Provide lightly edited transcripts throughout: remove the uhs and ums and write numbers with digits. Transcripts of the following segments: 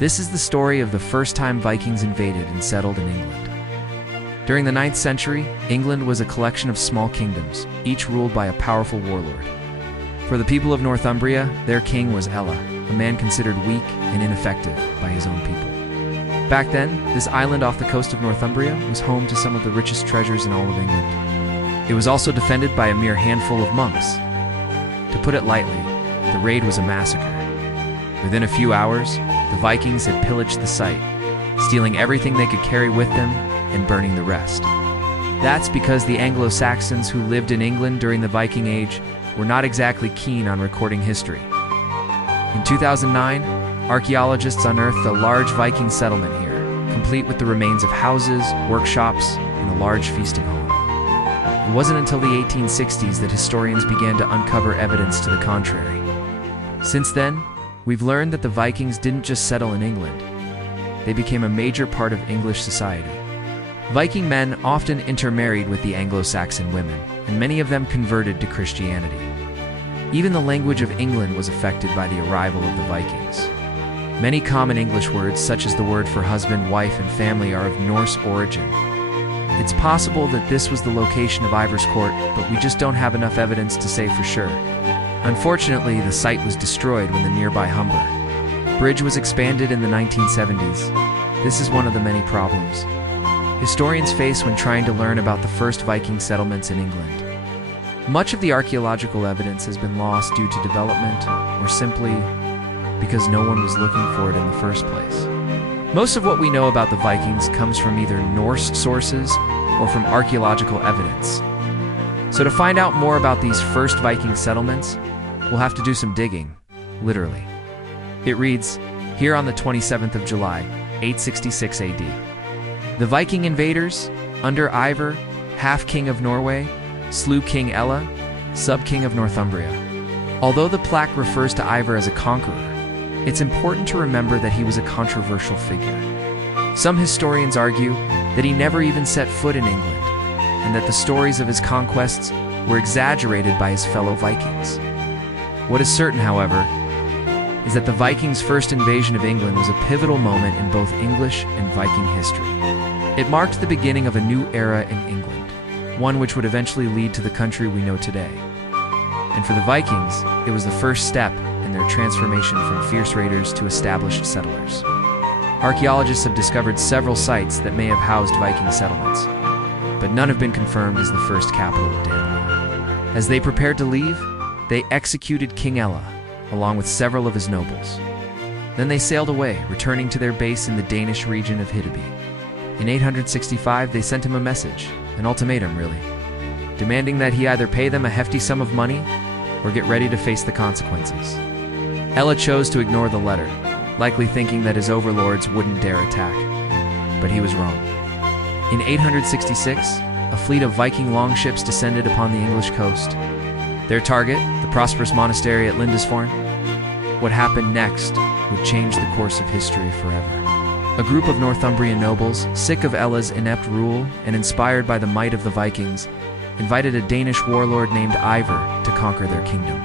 This is the story of the first time Vikings invaded and settled in England. During the 9th century, England was a collection of small kingdoms, each ruled by a powerful warlord. For the people of Northumbria, their king was Ella, a man considered weak and ineffective by his own people. Back then, this island off the coast of Northumbria was home to some of the richest treasures in all of England. It was also defended by a mere handful of monks. To put it lightly, the raid was a massacre. Within a few hours, the Vikings had pillaged the site, stealing everything they could carry with them and burning the rest. That's because the Anglo-Saxons who lived in England during the Viking Age were not exactly keen on recording history. In 2009, archaeologists unearthed a large Viking settlement here, complete with the remains of houses, workshops, and a large feasting hall. It wasn't until the 1860s that historians began to uncover evidence to the contrary. Since then, we've learned that the Vikings didn't just settle in England. They became a major part of English society. Viking men often intermarried with the Anglo-Saxon women, and many of them converted to Christianity. Even the language of England was affected by the arrival of the Vikings. Many common English words, such as the word for husband, wife, and family, are of Norse origin. It's possible that this was the location of Ivar's court, but we just don't have enough evidence to say for sure. Unfortunately, the site was destroyed when the nearby Humber Bridge was expanded in the 1970s. This is one of the many problems historians face when trying to learn about the first Viking settlements in England. Much of the archaeological evidence has been lost due to development, or simply because no one was looking for it in the first place. Most of what we know about the Vikings comes from either Norse sources or from archaeological evidence. So to find out more about these first Viking settlements, we'll have to do some digging, literally. It reads, here on the 27th of July, 866 AD. The Viking invaders, under Ivar, half-king of Norway, slew King Ella, sub-king of Northumbria. Although the plaque refers to Ivar as a conqueror, it's important to remember that he was a controversial figure. Some historians argue that he never even set foot in England, and that the stories of his conquests were exaggerated by his fellow Vikings. What is certain, however, is that the Vikings' first invasion of England was a pivotal moment in both English and Viking history. It marked the beginning of a new era in England, one which would eventually lead to the country we know today. And for the Vikings, it was the first step in their transformation from fierce raiders to established settlers. Archaeologists have discovered several sites that may have housed Viking settlements, but none have been confirmed as the first capital of Danelaw. As they prepared to leave, they executed King Ella, along with several of his nobles. Then they sailed away, returning to their base in the Danish region of Hiddeby. In 865, they sent him a message, an ultimatum really, demanding that he either pay them a hefty sum of money or get ready to face the consequences. Ella chose to ignore the letter, likely thinking that his overlords wouldn't dare attack. But he was wrong. In 866, a fleet of Viking longships descended upon the English coast. Their target, the prosperous monastery at Lindisfarne. What happened next would change the course of history forever. A group of Northumbrian nobles, sick of Ella's inept rule and inspired by the might of the Vikings, invited a Danish warlord named Ivar to conquer their kingdom.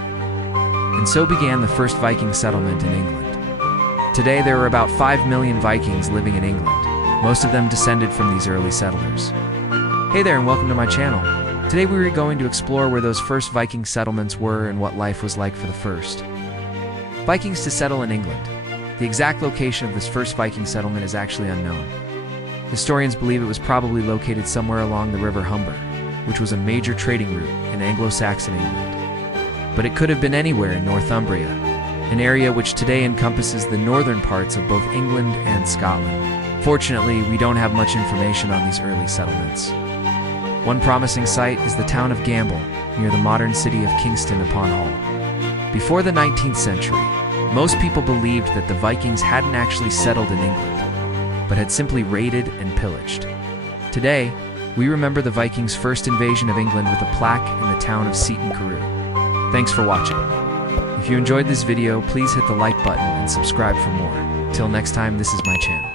And so began the first Viking settlement in England. Today there are about 5 million Vikings living in England, most of them descended from these early settlers. Hey there and welcome to my channel. Today we are going to explore where those first Viking settlements were and what life was like for the first Vikings to settle in England. The exact location of this first Viking settlement is actually unknown. Historians believe it was probably located somewhere along the River Humber, which was a major trading route in Anglo-Saxon England. But it could have been anywhere in Northumbria, an area which today encompasses the northern parts of both England and Scotland. Fortunately, we don't have much information on these early settlements. One promising site is the town of Gamble, near the modern city of Kingston upon Hull. Before the 19th century, most people believed that the Vikings hadn't actually settled in England, but had simply raided and pillaged. Today, we remember the Vikings' first invasion of England with a plaque in the town of Seaton Carew. Thanks for watching. If you enjoyed this video, please hit the like button and subscribe for more. Till next time, this is my channel.